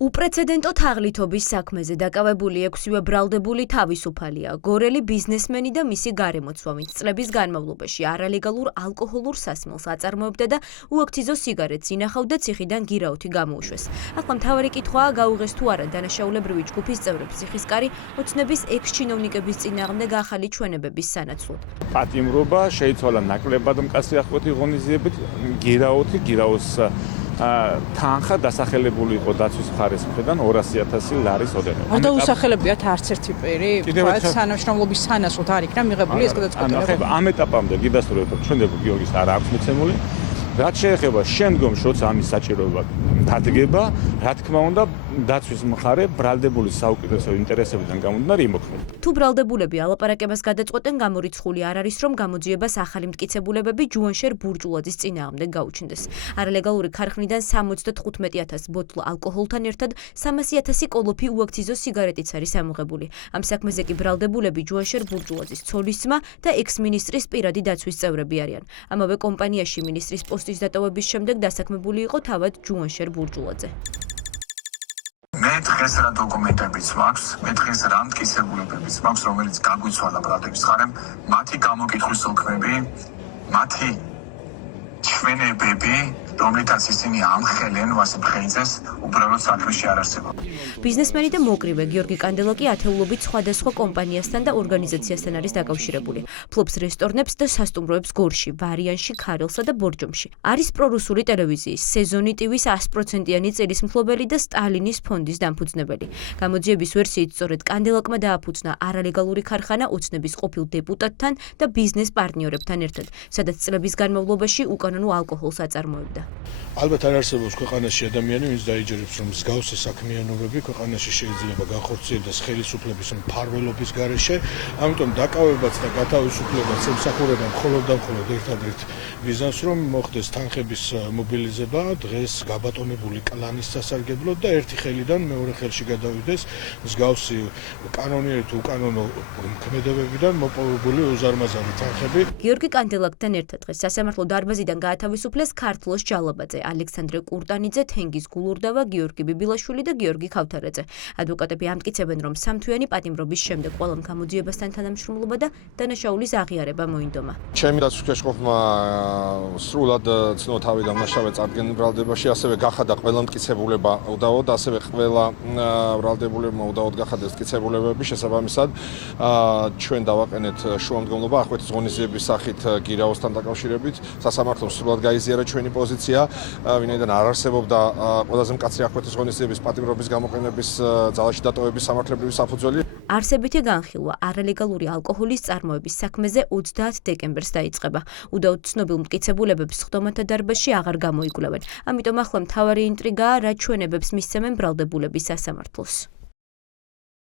უპრეცედენტო თაღლითობის საქმეზე დაკავებული 6-ვე ბრალდებული თავისუფალია. გორელი ბიზნესმენი და მისი გარემოცვა, ვინც წლების განმავლობაში არალეგალურ ალკოჰოლურ სასმელს აწარმოებდა და უაქციზო სიგარეტს ინახავდა ციხიდან გირაოთი გამოუშვეს. ახლა მთავარი კითხვაა, გაუღეს თუ არა დანაშაულებრივი ჯგუფის წევრებს ციხისკარი ოცნების ექს-ჩინოვნიკების წინააღმდეგ ახალი ჩვენებების სანაცვლოდ. პატიმრობა შეიცვალა ნაკლებად მკაცრი აღკვეთი ღონისძიებით, გირაოს თანხა დასახელებული იყო დაცვის მხარის მხრიდან 200,000 ლარის ოდენობა. გადაუსახელებიათ არც ერთი პირი, თანამშრომლობის სანაცვლოდ არ იქნა მიღებული ეს გადაწყვეტილება. ამ ეტაპამდე გიდასტურებთ, რომ ჩვენები გიორგის არ აქვს მიცემული. რაც შეეხება შემდგომში, როცა ამის საჭიროება დადგება, რა თქმა უნდა, დაცვის მხარე ბრალდებული საუკეთესო ინტერესებიდან გამომდინარე იმოქმედება. თუ ბრალდებულები ალაპარაკებას გადაწყვეტენ, გამორიცხული არ არის, რომ გამოძიებას ახალი მტკიცებულებები ჯუანშერ ბურჯულაძის წინააღმდეგ გაუჩნდეს. არალეგალური ქარხნიდან 75,000 ბოთლ ალკოჰოლთან ერთად 300,000 კოლოფი უაქციზო სიგარეტიც არის ამოღებული. ამ საქმეზე კი ბრალდებულები ჯუანშერ ბურჯულაძის ცოლისძმა და ექს-მინისტრის პირადი დაცვის წევრები არიან. ამავე კომპანიაში მინისტრის პოსტის დატოვების შემდეგ დასაქმებული იყო თავად ჯუანშერ ბურჯულაძე. მე დღეს რა დოკუმენტებიც მაქვს, მე დღეს რა მტკიცებულებებიც მაქვს, რომელიც გაგვიცვალა ბრალდების მხარემ, მათი გამოკითხვის საქმეები, მათი ჩვენებები, რომლითაც ისინი ამხელენ ვასილ ხეიძეს, უბრალოდ საქმეში არ არსებობ. ბიზნესმენი და მოკრივე გიორგი კანდელაკი ათეულობით სხვადასხვა კომპანიასთან და ორგანიზაციასთან არის დაკავშირებული. ფლობს რესტორნებს და სასტუმროებს გორში, ვარიანში, ქარელსა და ბორჯომში. არის პრორუსული ტელევიზიის, სეზონი ტივის 100%-იანი წილის მფლობელი და სტალინის ფონდის დამფუძნებელი. გამოძიების ვერსიით სწორედ კანდელაკმა დააფუძნა არალეგალური ქარხანა ოცნების ყოფილ დეპუტატთან და ბიზნეს პარტნიორებთან ერთად, სადაც წლების განმავლობაში უკანონო ალკოჰოლს აწარმოებდა. ალბათ არ არსებობს ქვეყანაში ადამიანი, ვინც დაიჯერებს, რომ მსგავსი საქმიანობები ქვეყანაში შეიძლება განხორციელდეს ხელისუფლების მფარველობის გარეშე, ამიტომ დაკავებაც და გათავისუფლებაც ემსახურება მხოლოდ და მხოლოდ ერთადერთ ბიზნესს, რომ მოხდეს თანხების მობილიზება დღეს გაბატონებული კლანის სასარგებლოდ და ერთი ხელიდან მეორე ხელში გადავიდეს მსგავსი კანონიერი თუ უკანონო მოქმედებებიდან მოპოვებული უზარმაზარი თანხები. გიორგი კანდელაკთან ერთად დღეს სასამართლო დარბაზიდან გაათავისუფლეს ქართლოს ჯალაბაძე, ალექსანდრე კურტანიძე, თენგიზ გულურდავა, გიორგი ბიბილაშვილი და გიორგი ქავთარაძე. ადვოკატები ამტკიცებენ, რომ სამთვიანი პატიმრობის შემდეგ ყველამ გამოძიებასთან თანამშრომლობა და დანაშაულის აღიარება მოინდომა. ჩემი დაცვისკეშყოფმა სრულად ცნობთავი დამნაშავე წარდგენენ ბრალდებაში, ასევე გახადა ყველა მტკიცებულება უდავოდ, ასევე ყველა ბრალდებულებმა უდავოდ გახადეს მტკიცებულებები, შესაბამისად ჩვენ დავაყენეთ შუამდგომლობა ახვითის ღონისძიების სახით გირაოსთან დაკავშირებით. სასამართლომ სრულად გაიზიარა ჩვენი პოზიცია, ვინაიდან არ არსებობდა ყველაზე მკაცრი ახვითის ღონისძიების პატიმრობის გამოყენების ძალაში დატოვების სამართლებრივი საფუძველი. არსებითი განხილვა არალეგალური ალკოჰოლის წარმოების საქმეზე 30 დეკემბერს დაიწყება. უდაოდ ცნობილ მტკიცებულებებს სხდომათა დარბაზში აღარ გამოიკვლევენ. ამიტომ ახლა მთავარი ინტრიგაა, რა ჩვენებებს მისცემენ ბრალდებულების სასამართლოს.